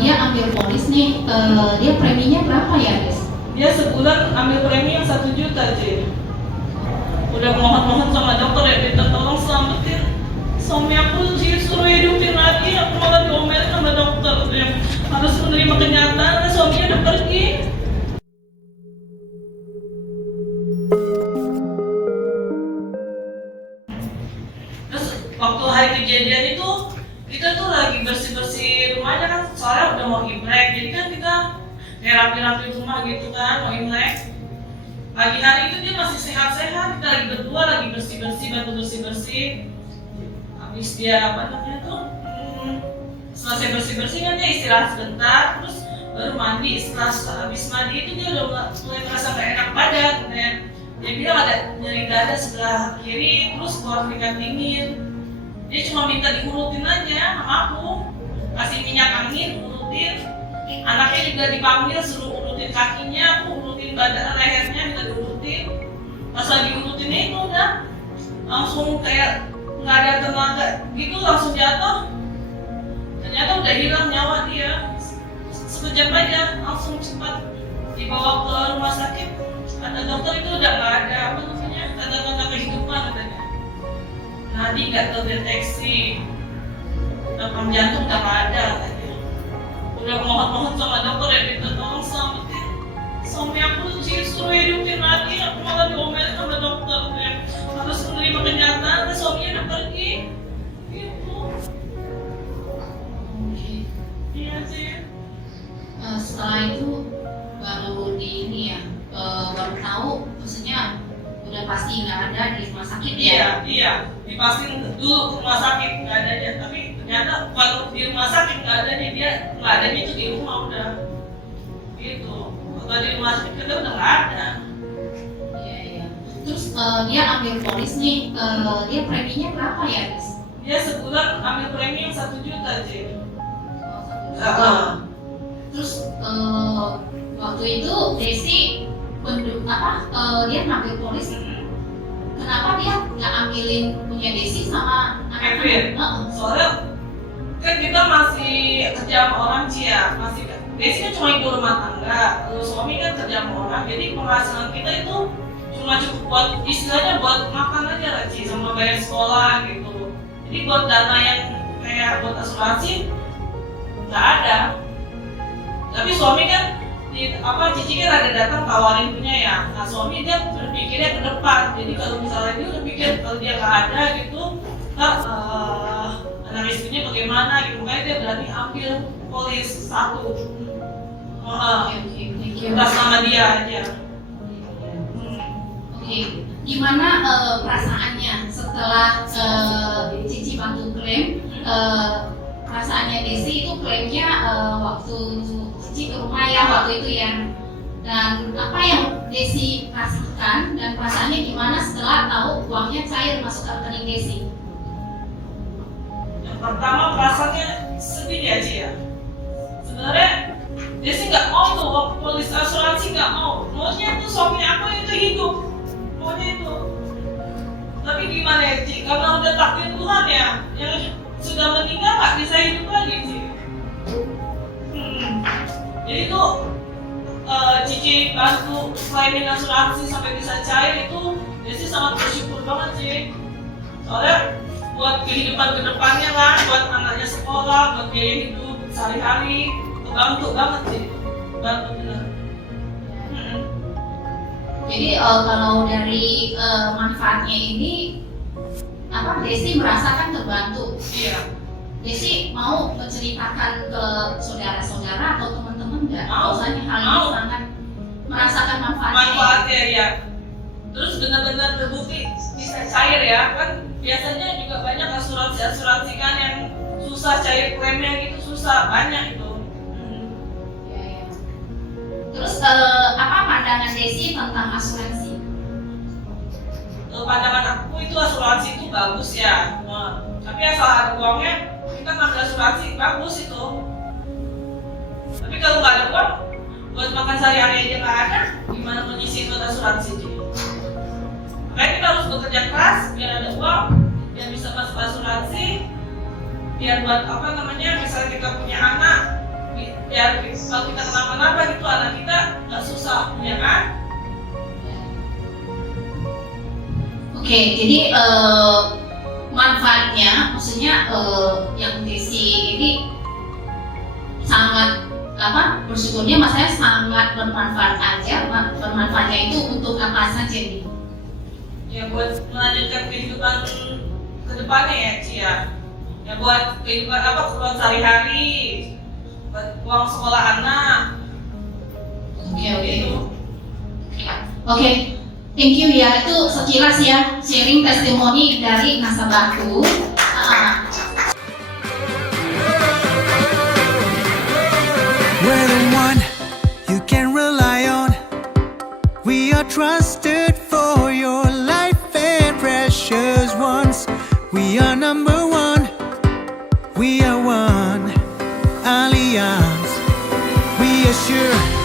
dia ambil polis nih, dia preminya berapa ya guys? Dia sebulan ambil premi yang 1 juta Ci. Udah mohon-mohon sama dokter ya, minta tolong selamatin suami aku, suruh hidupin lagi. Aku malah diomelin sama dokter ya. Harus menerima kenyataan suaminya udah pergi. Terus waktu hari kejadian itu kita tuh lagi bersih-bersih rumahnya kan, soalnya udah mau Imlek, jadi kan kita kayak rapi-rapi rumah gitu kan, mau Imlek. Pagi hari itu dia masih sehat-sehat, kita lagi berdua lagi bersih-bersih, bantu bersih-bersih. Habis dia apa namanya tuh, selesai bersih-bersih kan dia istirahat sebentar, terus baru mandi. Setelah habis mandi itu dia udah mulai merasa gak enak badan, kayak dia bilang ada nyeri dada sebelah kiri, terus keluar keringat dingin. Dia cuma minta diurutin aja sama aku, kasih minyak angin, urutin. Anaknya juga dipanggil suruh urutin kakinya, aku urutin badan lehernya, minta diurutin. Pas lagi urutin itu udah langsung kayak nggak ada tenaga gitu, langsung jatuh. Ternyata udah hilang nyawa dia. Sekejap aja, langsung cepat dibawa ke rumah sakit. Kata dokter itu udah nggak ada apa namanya, tanda-tanda kehidupan katanya. Nadi nggak terdeteksi, rekam jantung udah nggak ada katanya. Udah mohon-mohon sama dokter ya, minta tolong selamatin suami aku, suruh hidupin lagi. Aku malah diomelin sama dokter ya. Harus menerima kenyataan suaminya udah pergi gitu. Iya sih. Setelah itu baru di ini ya, baru tahu maksudnya udah pasti nggak ada di rumah sakit ya? Iya, dipastiin dulu ke rumah sakit nggak ada dia, tapi ternyata kalau di rumah sakit nggak ada dia nggak ada itu di rumah udah gitu. Kalau di rumah sakit kita udah nggak ada. Iya. Terus dia ambil polis nih, dia preminya berapa ya guys? Dia sebulan ambil premi yang 1 juta Ci. Terus waktu itu Desi dia ngambil polis. Kenapa dia nggak ambilin punya Desi sama Kevin? Soalnya kan kita masih kerja sama orang Ci ya, masih Desi kan cuma ibu rumah tangga, lalu suami kan kerja sama orang, jadi penghasilan kita itu cuma cukup buat istilahnya buat makan aja lah Ci, sama bayar sekolah gitu. Jadi buat dana yang kayak buat asuransi nggak ada. Tapi suami kan Cici kan ada datang tawarin punya ya. Nah suami dia berpikirnya ke depan. Jadi kalau misalnya dia udah pikir kalau dia nggak ada gitu, anak istrinya bagaimana gitu, makanya dia berani ambil polis 1. Atas nama dia aja. Oke. Gimana perasaannya setelah Cici bantu klaim? Perasaannya Desi itu klaimnya waktu Cici ke rumah ya waktu itu ya. Dan apa yang Desi rasakan dan perasaannya gimana setelah tahu uangnya cair masuk ke rekening Desi? Yang pertama perasaannya sedih ya Ci ya. Sebenarnya Desi nggak mau tuh polis asuransi, nggak mau. Maunya itu suami aku itu hidup, maunya itu. Tapi gimana ya Ci? Karena udah takdir Tuhan ya, yang sudah meninggal nggak bisa hidup lagi Ci. Jadi tuh Cici bantu claiming asuransi sampai bisa cair itu Desi sangat bersyukur banget Ci. Soalnya buat kehidupan kedepannya lah, buat anaknya sekolah, buat biaya hidup sehari-hari, bantu banget sih, bantu bener. Jadi kalau dari manfaatnya ini, Desi merasakan terbantu. Iya. Desi mau menceritakan ke saudara-saudara atau teman-teman nggak? Bahwasanya hal ini Mau. sangat merasakan manfaatnya. Manfaatnya ya. Terus benar-benar terbukti bisa cair ya, kan biasanya juga banyak asuransi kan yang susah cair klaimnya gitu, susah banyak itu. Ya. Terus apa pandangan Desi tentang asuransi? Pandangan aku itu asuransi itu bagus ya. Tapi asal ada uangnya kita ngambil asuransi bagus itu. Tapi kalau nggak ada uang buat makan sehari-hari aja nggak ada, gimana mengisi buat asuransi jadi? Makanya kita harus bekerja keras biar ada uang, biar bisa masuk asuransi, biar buat misalnya kita punya anak, Oke, jadi manfaatnya, maksudnya yang Desi ini sangat bersyukurnya mas saya sangat bermanfaat aja. Bermanfaatnya itu untuk apa saja nih? Ya buat melanjutkan kehidupan kedepannya ya Ci ya. Ya buat kehidupan kebutuhan sehari-hari, buat uang sekolah anak. Oke, thank you ya. Itu sekilas ya sharing testimoni dari nasabahku. We're the one you can rely on. We are trusted for your life and precious ones. We are number one. We are one Alliance. We are sure